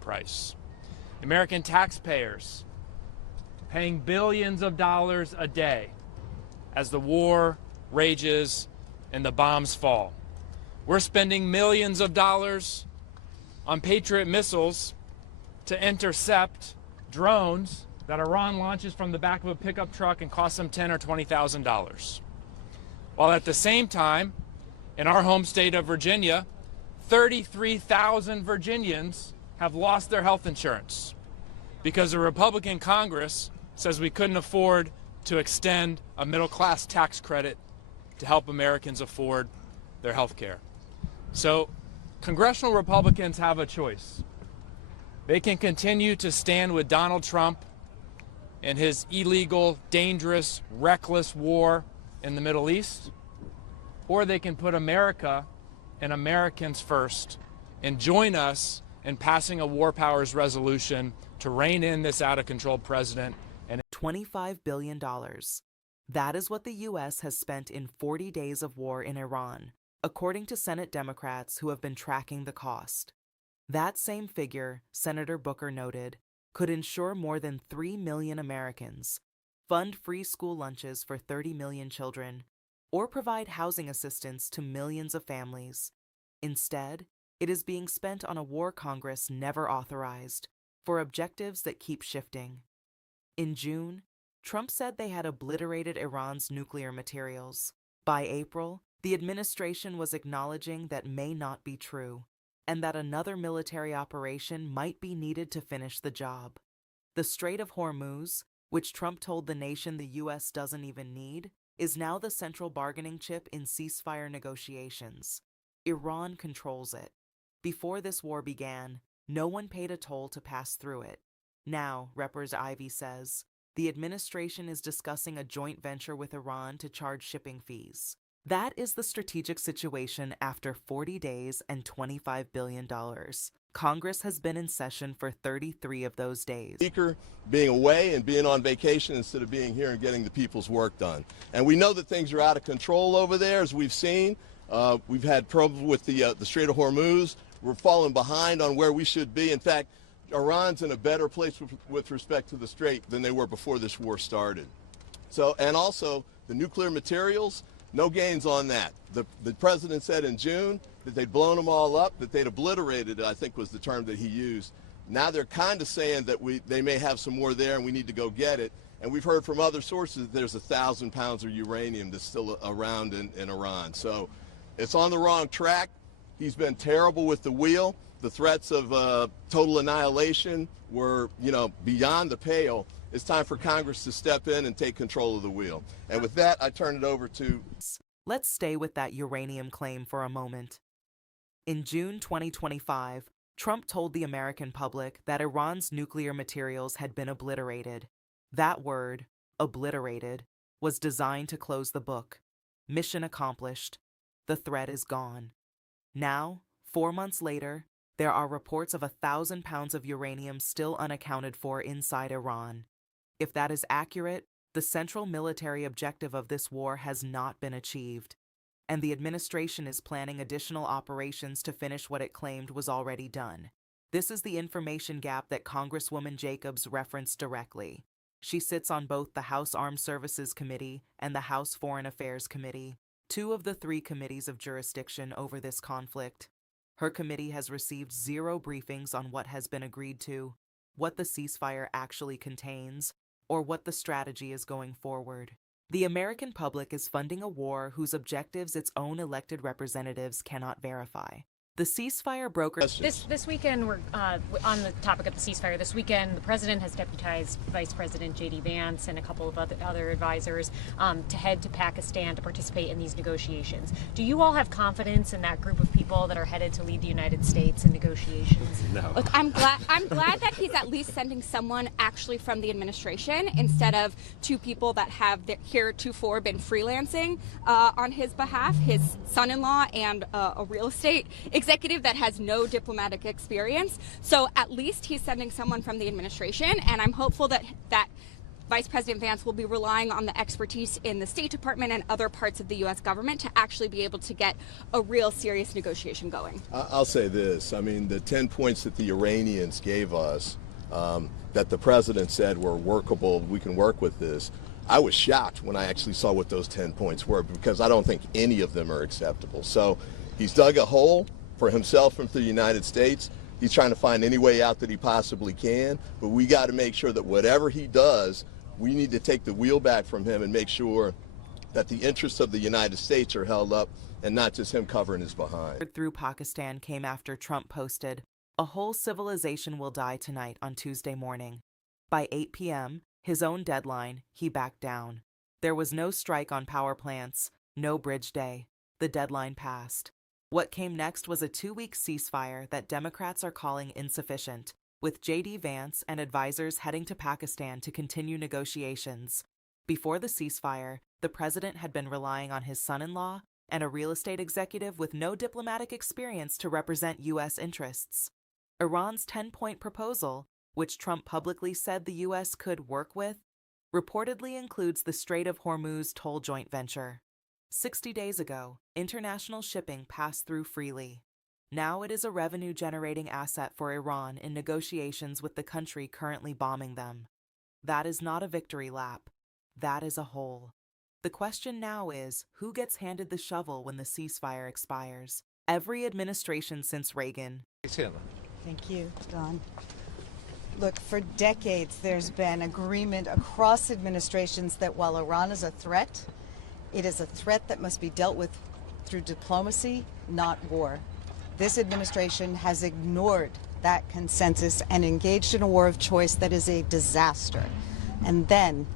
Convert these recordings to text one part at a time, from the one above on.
price. American taxpayers paying billions of dollars a day as the war rages and the bombs fall. We're spending millions of dollars on Patriot missiles to intercept drones that Iran launches from the back of a pickup truck and costs them $10,000 or $20,000. While at the same time, in our home state of Virginia, 33,000 Virginians have lost their health insurance because a Republican Congress says we couldn't afford to extend a middle-class tax credit to help Americans afford their health care. So congressional Republicans have a choice. They can continue to stand with Donald Trump and his illegal, dangerous, reckless war in the Middle East, or they can put America and Americans first and join us in passing a war powers resolution to rein in this out-of-control president. And $25 billion. That is what the U.S. has spent in 40 days of war in Iran, according to Senate Democrats who have been tracking the cost. That same figure, Senator Booker noted, could ensure more than 3 million Americans, fund free school lunches for 30 million children, or provide housing assistance to millions of families. Instead, it is being spent on a war Congress never authorized, for objectives that keep shifting. In June, Trump said they had obliterated Iran's nuclear materials. By April, the administration was acknowledging that may not be true, and that another military operation might be needed to finish the job. The Strait of Hormuz, which Trump told the nation the U.S. doesn't even need, is now the central bargaining chip in ceasefire negotiations. Iran controls it. Before this war began, no one paid a toll to pass through it. Now, Representative Ivey says, the administration is discussing a joint venture with Iran to charge shipping fees. That is the strategic situation after 40 days and $25 billion. Congress has been in session for 33 of those days. Speaker being away and being on vacation instead of being here and getting the people's work done. And we know that things are out of control over there, as we've seen. We've had problems with the Strait of Hormuz. We're falling behind on where we should be. In fact, Iran's in a better place with respect to the Strait than they were before this war started. So, and also the nuclear materials, no gains on that. The president said in June that they'd blown them all up, that they'd obliterated it, I think was the term that he used. Now they're kind of saying that they may have some more there and we need to go get it. And we've heard from other sources that there's 1,000 pounds of uranium that's still around in Iran. So it's on the wrong track. He's been terrible with the wheel. The threats of total annihilation were, beyond the pale. It's time for Congress to step in and take control of the wheel. And with that, I turn it over to... Let's stay with that uranium claim for a moment. In June 2025, Trump told the American public that Iran's nuclear materials had been obliterated. That word, obliterated, was designed to close the book. Mission accomplished. The threat is gone. Now, 4 months later, there are reports of 1,000 pounds of uranium still unaccounted for inside Iran. If that is accurate, the central military objective of this war has not been achieved, and the administration is planning additional operations to finish what it claimed was already done. This is the information gap that Congresswoman Jacobs referenced directly. She sits on both the House Armed Services Committee and the House Foreign Affairs Committee, 2 of the 3 committees of jurisdiction over this conflict. Her committee has received 0 briefings on what has been agreed to, what the ceasefire actually contains, or what the strategy is going forward. The American public is funding a war whose objectives its own elected representatives cannot verify. The ceasefire broker... This weekend, we're on the topic of the ceasefire. This weekend, the president has deputized Vice President J.D. Vance and a couple of other advisors to head to Pakistan to participate in these negotiations. Do you all have confidence in that group of people that are headed to lead the United States in negotiations? No. Look, I'm glad that he's at least sending someone actually from the administration instead of 2 people that have heretofore been freelancing on his behalf, his son-in-law and a real estate executive that has no diplomatic experience. So at least he's sending someone from the administration, and I'm hopeful that Vice President Vance will be relying on the expertise in the State Department and other parts of the U.S. government to actually be able to get a real serious negotiation going. I'll say this. I mean, the 10 points that the Iranians gave us, that the president said were workable, we can work with this. I was shocked when I actually saw what those 10 points were, because I don't think any of them are acceptable. So he's dug a hole for himself and for the United States. He's trying to find any way out that he possibly can, but we got to make sure that whatever he does, we need to take the wheel back from him and make sure that the interests of the United States are held up and not just him covering his behind. Through Pakistan came after Trump posted, "A whole civilization will die tonight on Tuesday morning." By 8 p.m., his own deadline, he backed down. There was no strike on power plants, no bridge day. The deadline passed. What came next was a 2-week ceasefire that Democrats are calling insufficient, with J.D. Vance and advisors heading to Pakistan to continue negotiations. Before the ceasefire, the president had been relying on his son-in-law and a real estate executive with no diplomatic experience to represent U.S. interests. Iran's 10-point proposal, which Trump publicly said the U.S. could work with, reportedly includes the Strait of Hormuz toll joint venture. 60 days ago, international shipping passed through freely. Now it is a revenue-generating asset for Iran in negotiations with the country currently bombing them. That is not a victory lap. That is a hole. The question now is, who gets handed the shovel when the ceasefire expires? Every administration since Reagan. Thank you, Don. Look, for decades there's been agreement across administrations that while Iran is a threat, it is a threat that must be dealt with through diplomacy, not war. This administration has ignored that consensus and engaged in a war of choice that is a disaster. And then,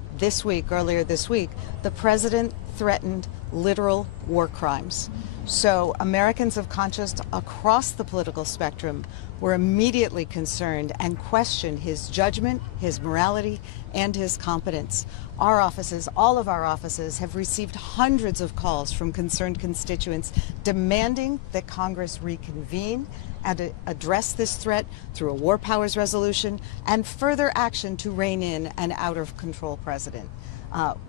earlier this week, the president threatened literal war crimes. So Americans of conscience across the political spectrum were immediately concerned and questioned his judgment, his morality, and his competence. Our offices, all of our offices, have received hundreds of calls from concerned constituents demanding that Congress reconvene and address this threat through a war powers resolution and further action to rein in an out-of-control president.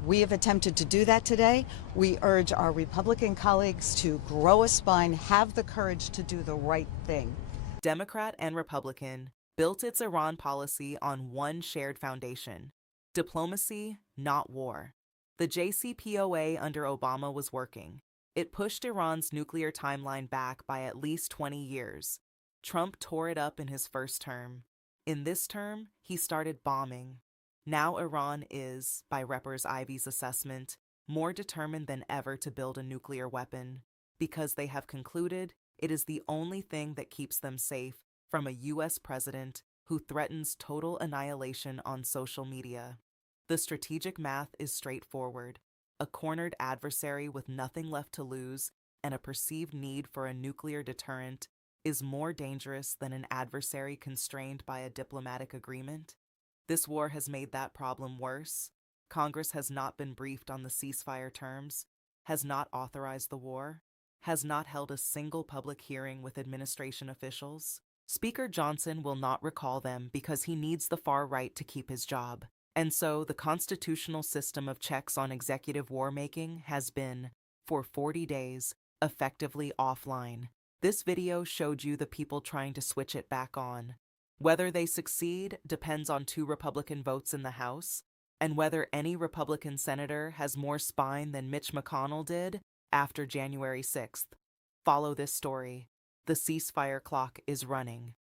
We have attempted to do that today. We urge our Republican colleagues to grow a spine, have the courage to do the right thing. Democrat and Republican built its Iran policy on one shared foundation: diplomacy, not war. The JCPOA under Obama was working. It pushed Iran's nuclear timeline back by at least 20 years. Trump tore it up in his first term. In this term, he started bombing. Now Iran is, by Reppers Ivey's assessment, more determined than ever to build a nuclear weapon, because they have concluded it is the only thing that keeps them safe from a U.S. president who threatens total annihilation on social media. The strategic math is straightforward. A cornered adversary with nothing left to lose and a perceived need for a nuclear deterrent is more dangerous than an adversary constrained by a diplomatic agreement. This war has made that problem worse. Congress has not been briefed on the ceasefire terms, has not authorized the war, has not held a single public hearing with administration officials. Speaker Johnson will not recall them because he needs the far right to keep his job. And so the constitutional system of checks on executive war-making has been, for 40 days, effectively offline. This video showed you the people trying to switch it back on. Whether they succeed depends on 2 Republican votes in the House, and whether any Republican senator has more spine than Mitch McConnell did after January 6th. Follow this story. The ceasefire clock is running.